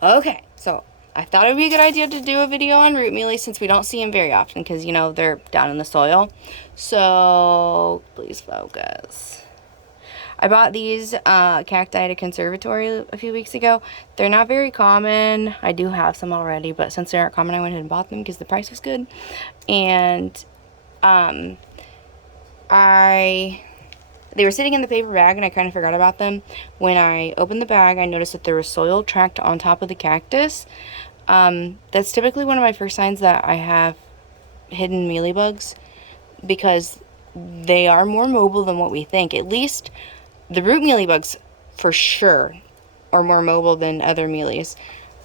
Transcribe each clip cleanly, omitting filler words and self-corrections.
Okay, so I thought it would be a good idea to do a video on root mealies since we don't see them very often because, you know, they're down in the soil. So, please focus. I bought these cacti at a conservatory a few weeks ago. They're not very common. I do have some already, but since they aren't common, I went ahead and bought them because the price was good. And they were sitting in the paper bag and I kind of forgot about them. When I opened the bag, I noticed that there was soil tracked on top of the cactus. That's typically one of my first signs that I have hidden mealy bugs because they are more mobile than what we think. At least the root mealy bugs for sure are more mobile than other mealies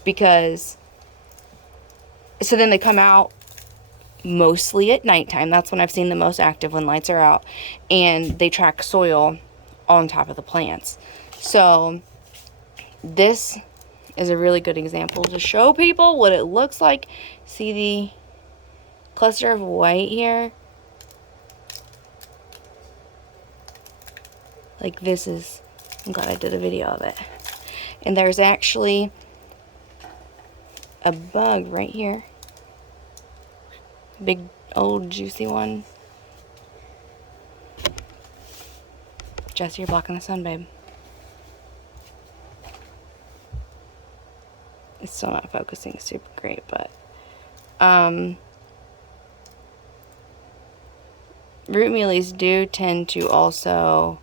because so then they come out mostly at nighttime. That's when I've seen the most active, when lights are out, and they track soil on top of the plants. So this is a really good example to show people what it looks like. See the cluster of white here? Like this is, I'm glad I did a video of it. And there's actually a bug right here. Big old juicy one. Jesse, you're blocking the sun, babe. It's still not focusing super great, but root mealies do tend to also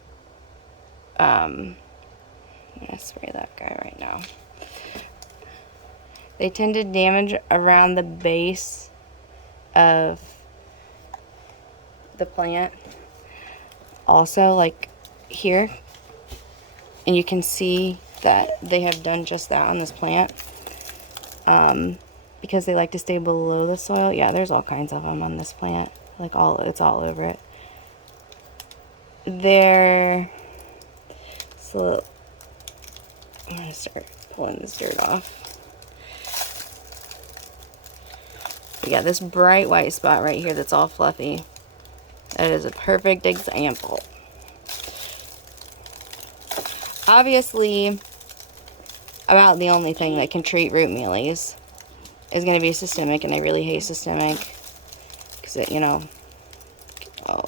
I'm gonna spray that guy right now. They tend to damage around the base of the plant also, like here, and you can see that they have done just that on this plant because they like to stay below the soil. Yeah, there's all kinds of them on this plant, like it's all over it there. So I'm gonna start pulling this dirt off. But yeah, this bright white spot right here that's all fluffy, that is a perfect example. Obviously, about the only thing that can treat root mealies is going to be systemic, and I really hate systemic because it, you know, oh,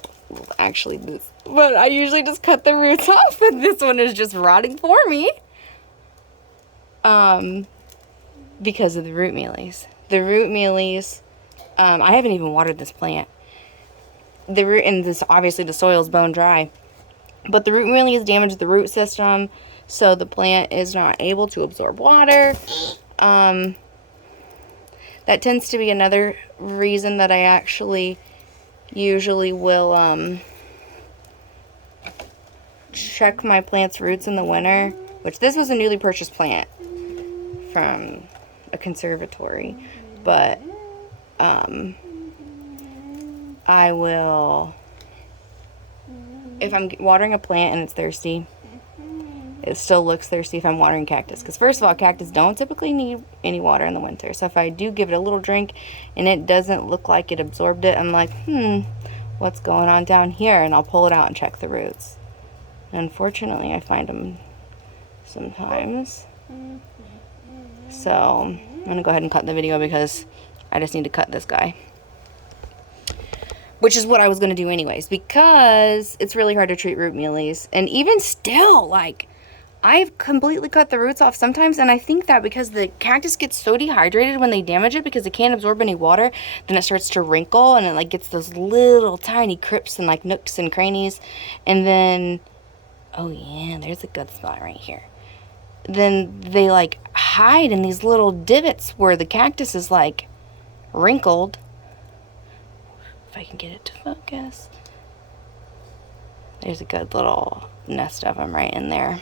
actually, but I usually just cut the roots off, and this one is just rotting for me. Because of the root mealies. The root mealies, I haven't even watered this plant. The root, and this, obviously the soil is bone dry, but the root mealies damage the root system, so the plant is not able to absorb water. That tends to be another reason that I actually usually will check my plant's roots in the winter, which this was a newly purchased plant from a conservatory, but I will, if I'm watering a plant and it's thirsty, it still looks thirsty if I'm watering cactus, because first of all, cactus don't typically need any water in the winter, so if I do give it a little drink and it doesn't look like it absorbed it, I'm like, what's going on down here? And I'll pull it out and check the roots. And unfortunately, I find them sometimes. So I'm gonna go ahead and cut the video because I just need to cut this guy, which is what I was gonna do anyways, because it's really hard to treat root mealies. And even still, like, I've completely cut the roots off sometimes, and I think that because the cactus gets so dehydrated when they damage it because it can't absorb any water, then it starts to wrinkle and it like gets those little tiny crypts and like nooks and crannies, and then, oh yeah, there's a good spot right here. Then they like hide in these little divots where the cactus is like wrinkled. If I can get it to focus. There's a good little nest of them right in there.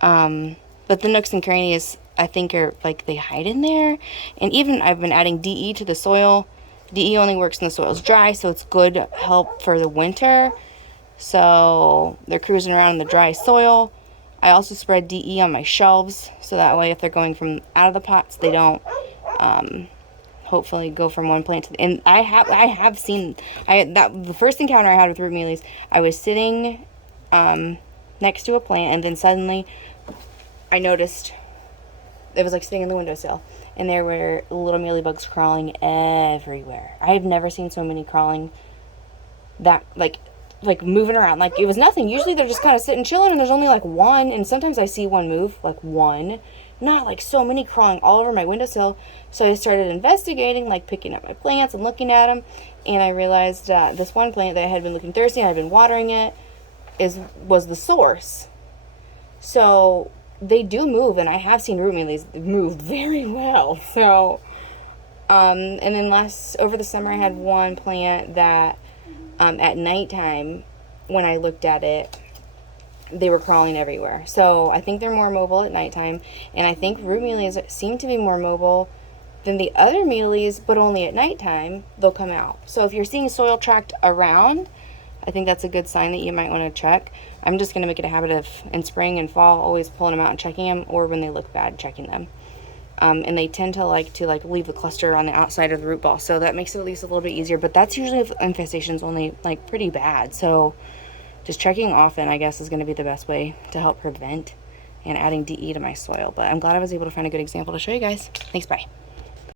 But the nooks and crannies, I think, are like they hide in there. And even I've been adding DE to the soil. DE only works when the soil's dry, so it's good help for the winter. So they're cruising around in the dry soil. I also spread DE on my shelves, so that way if they're going from out of the pots, they don't hopefully go from one plant to the, and I have seen the first encounter I had with root mealies, I was sitting next to a plant, and then suddenly I noticed it was like sitting in the windowsill, and there were little mealy bugs crawling everywhere. I have never seen so many crawling that like moving around. Like it was nothing. Usually they're just kind of sitting chilling, and there's only like one, and sometimes I see one move, like one, not like so many crawling all over my windowsill. So I started investigating, like picking up my plants and looking at them, and I realized that this one plant that I had been looking thirsty, I had been watering it, was the source. So they do move, and I have seen root mealies move very well. So and then over the summer I had one plant that at nighttime, when I looked at it, they were crawling everywhere. So I think they're more mobile at nighttime, and I think root mealies seem to be more mobile than the other mealies, but only at nighttime they'll come out. So if you're seeing soil tracked around, I think that's a good sign that you might want to check. I'm just going to make it a habit of, in spring and fall, always pulling them out and checking them, or when they look bad, checking them. And they tend to leave the cluster on the outside of the root ball, so that makes it at least a little bit easier. But that's usually if infestation's only like pretty bad. So just checking often, I guess, is going to be the best way to help prevent, and adding DE to my soil. But I'm glad I was able to find a good example to show you guys. Thanks, bye.